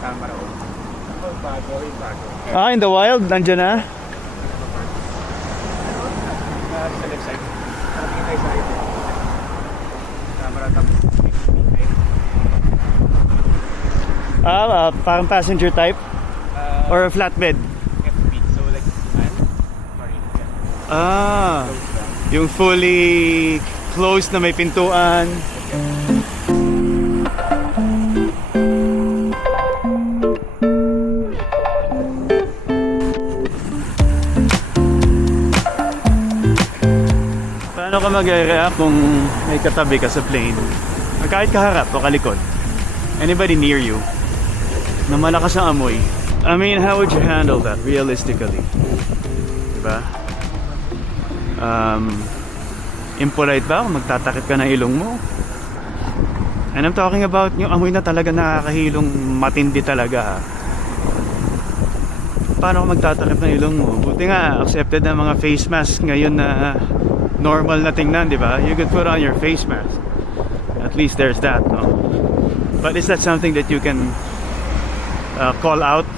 camera. Bago. Ah, in the wild, nandiyan na? Sa left side. Parang tayo sa right. Camera tapos. Parang passenger type? Or a flatbed? FB. So like, sorry. Yung fully closed na may pintuan. Paano ka mag-react kung may katabi ka sa plane? Or kahit kaharap o kalikod? Anybody near you? Na malakas ang amoy. I mean, how would you handle that realistically? Diba? Impolite ba kung magtatakip ka ng ilong mo? And I'm talking about yung amoy na talaga nakakahilong matindi talaga. Paano kung magtatakip ng ilong mo? Buti nga, accepted na mga face mask ngayon na normal na tingnan, di ba? You could put on your face mask. At least there's that, no? But is that something that you can call out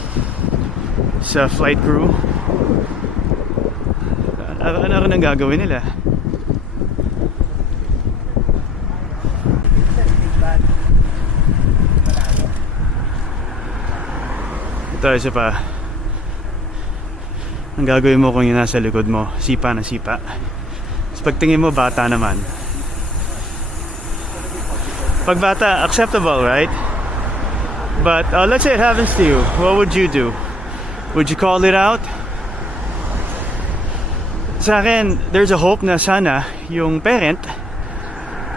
sa flight crew? Ano nang gagawin nila? Ito, isa pa. Ang gagawin mo kung yung nasa likod mo, sipa na sipa. Tapos pagtingin mo, bata naman. Pag bata, acceptable, right? But let's say it happens to you. What would you do? Would you call it out? Sa akin, there's a hope na sana yung parent,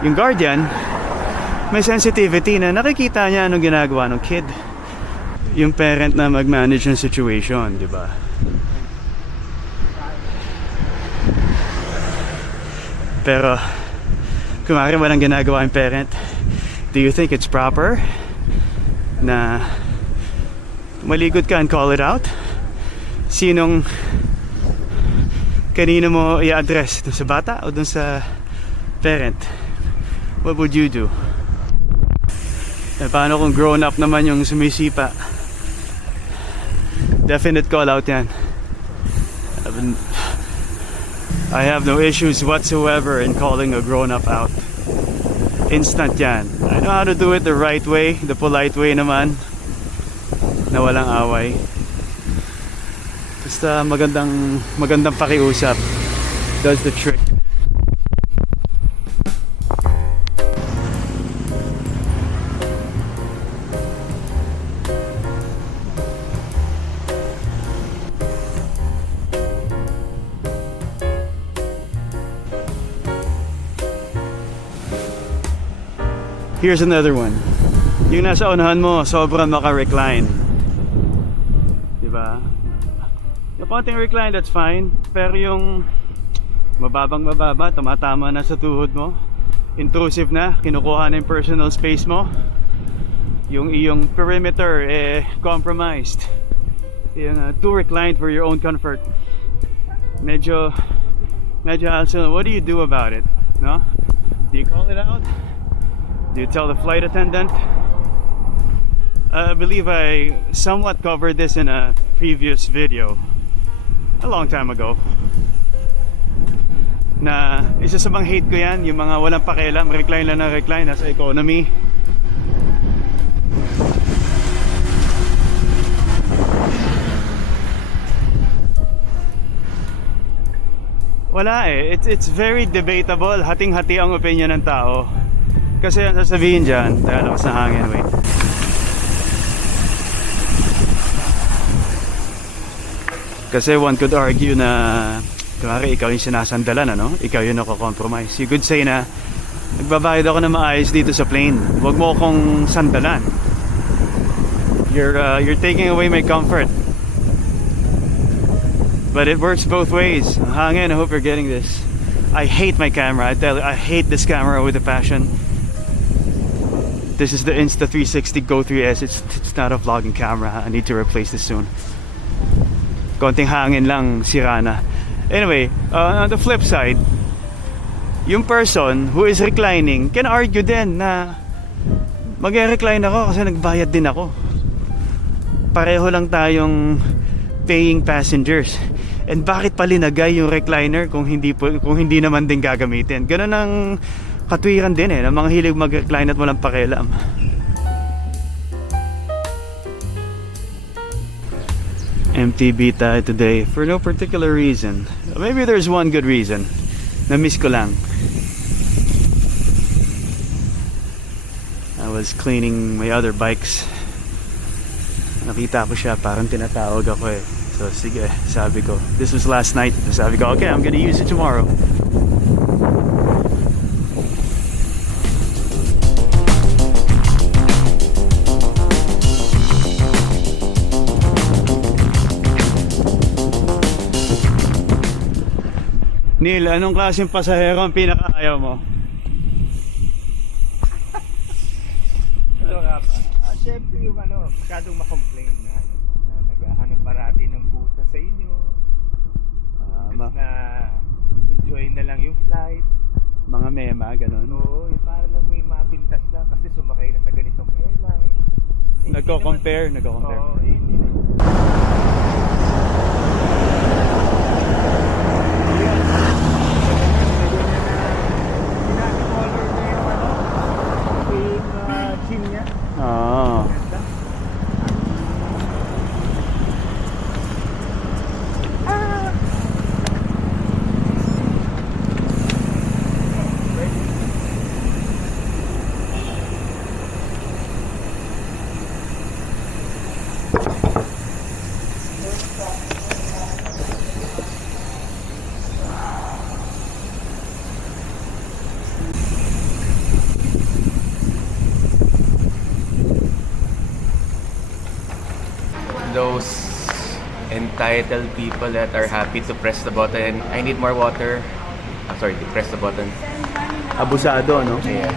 yung guardian, may sensitivity na nakikita niya anong ginagawa ng kid. Yung parent na mag-manage ng situation, di ba? Pero kung maaari walang ginagawa yung parent, do you think it's proper na maligod ka and call it out? Kanino mo i-address? Dun sa bata o dun sa parent? What would you do? Eh, paano kung grown up naman yung sumisipa? Definite call out yan. I have no issues whatsoever in calling a grown up out. Instant yan. I know how to do it the right way, the polite way naman, na walang away. Basta magandang pakiusap does the trick. Here's another one. Yung nasa unahan mo, sobrang maka-recline. Diba? Yung konting recline, that's fine. Pero yung mababa, tumatama na sa tuhod mo, intrusive na, kinukuha na yung personal space mo, yung iyong perimeter compromised. Yung too reclined for your own comfort. Medyo also, what do you do about it? No? Do you call it out? Do you tell the flight attendant? I believe I somewhat covered this in a previous video a long time ago, na isa sa bang hate ko yan, yung mga walang pakialam, recline lang na recline, nasa economy. Wala eh, it's very debatable, hating-hati ang opinion ng tao. Kasi ang sasabihin dyan, dahil lakas na hangin, wait. Kasi one could argue na kunwari ikaw yung sinasandalan, ano? Ikaw yung nako-compromise. You could say na nagbabayad ako na maayos dito sa plane, huwag mo akong sandalan. You're taking away my comfort. But it works both ways. Hangin, I hope you're getting this. I hate my camera, I tell you, I hate this camera with a passion. This is the Insta360 Go 3S. It's not a vlogging camera. I need to replace this soon. Konting hangin lang, sira na. Anyway, on the flip side, yung person who is reclining can argue din na mag-recline ako kasi nagbayad din ako. pareho lang tayong paying passengers. And bakit pa linagay yung recliner kung hindi naman din gagamitin? Ganun ang katwiran din ng mga hilig mag-recline at walang pakialam. MTB tayo today for no particular reason. Maybe there's one good reason. Na-miss ko lang. I was cleaning my other bikes. Nakita ko siya, parang tinatawag ako eh. So sige, sabi ko. This was last night. Sabi ko, okay, I'm gonna use it tomorrow. Neil, anong klaseng pasahero ang pinakaayaw mo? Ano nga ba? Siyempre yung masyadong makomplain na naghahanap parati ng buta sa inyo. Na enjoy na lang yung flight. Mga mema, ganun. Oo, para lang may mapintas lang kasi sumakay na sa ganitong airline. Nagko-compare. Oo, hindi na. Color na yung chin niya. Oo. Ganda. Those entitled people that are happy to press the button. I need more water. I'm sorry, to press the button. Abusado, no? Yeah.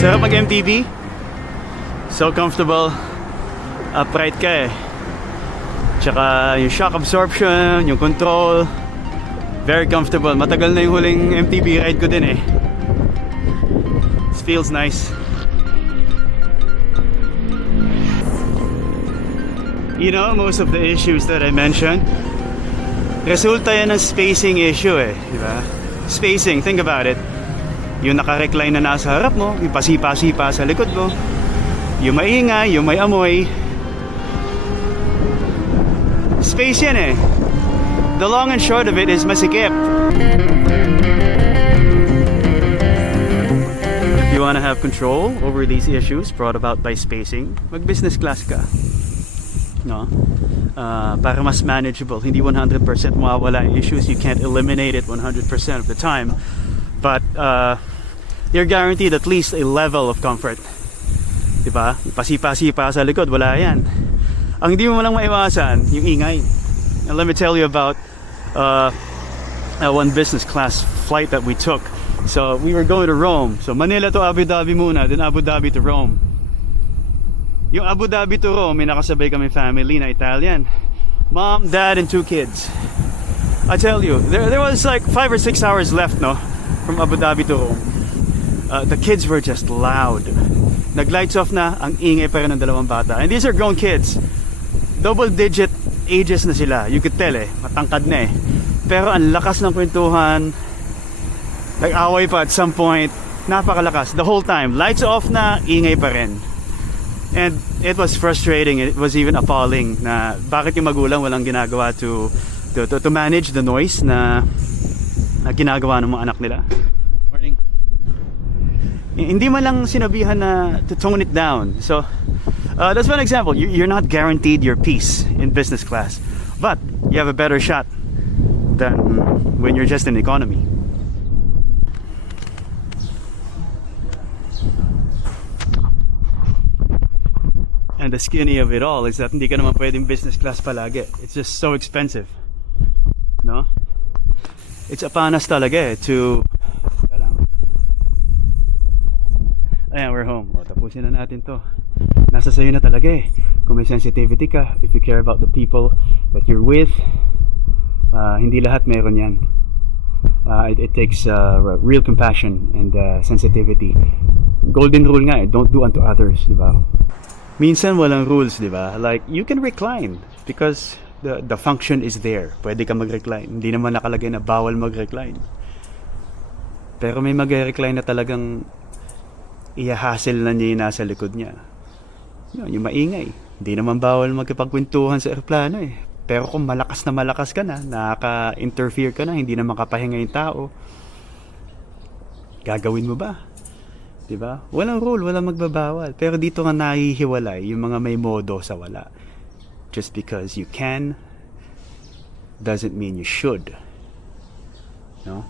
Sarap mag-MTB. So comfortable. Upright ka eh. Tsaka yung shock absorption, yung control. Very comfortable. Matagal na yung huling MTB ride ko din eh. It feels nice. You know, most of the issues that I mentioned, resulta yan ng spacing issue eh. Diba? Spacing, think about it. Yung naka-recline na nasa harap mo, yung pasipa-sipa sa likod mo, yung maingay, yung may amoy. Space yan eh. The long and short of it is masikip. If you want to have control over these issues brought about by spacing, mag-business class ka. No? Para mas manageable. Hindi 100% mawawala yung issues. You can't eliminate it 100% of the time. But you're guaranteed at least a level of comfort. Diba? Pasipa-sipa sa likod, wala yan. Ang hindi mo lang maiwasan, yung ingay. And let me tell you about one business class flight that we took. So we were going to Rome. So Manila to Abu Dhabi muna, then Abu Dhabi to Rome. Yung Abu Dhabi to Rome, may nakasabay kami family na Italian. Mom, dad, and 2 kids. I tell you, there was like 5 or 6 hours left, no? From Abu Dhabi to Rome. The kids were just loud. Nag-lights off na, ang ingay pa rin ng dalawang bata. And these are grown kids. Double-digit ages na sila. You could tell eh, matangkad na eh. Pero ang lakas ng kwentuhan. Nag-away pa at some point. Napakalakas. The whole time. Lights off na, ingay pa rin. And it was frustrating. It was even appalling na bakit yung magulang walang ginagawa to manage the noise na ginagawa ng mga anak nila. Morning. Hindi man lang sinabihan na to tone it down. So that's one example. You're not guaranteed your peace in business class, but you have a better shot than when you're just in economy. And the skinny of it all is that hindi ka naman pwedeng business class palagi. It's just so expensive. No? It's apanas talaga eh to Ayan, we're home. O, tapusin na natin to. Nasa sa'yo na talaga eh. Kung may sensitivity ka, if you care about the people that you're with, hindi lahat meron yan. It takes real compassion and sensitivity. Golden rule nga eh, don't do unto others, di ba? Minsan walang rules, di ba? Like, you can recline because the function is there. Pwede ka mag-recline. Hindi naman nakalagay na bawal mag-recline. Pero may mag-recline na talagang i-hassle na niya yung nasa likod niya. Yun, yung maingay. Hindi naman bawal magkipagkwentuhan sa aeroplano eh. Pero kung malakas ka na, nakaka-interfere ka na, hindi na makapahinga yung tao, gagawin mo ba? Diba? Walang rule, walang magbabawal. Pero dito nga nahihiwalay yung mga may modo sa wala. Just because you can doesn't mean you should. No?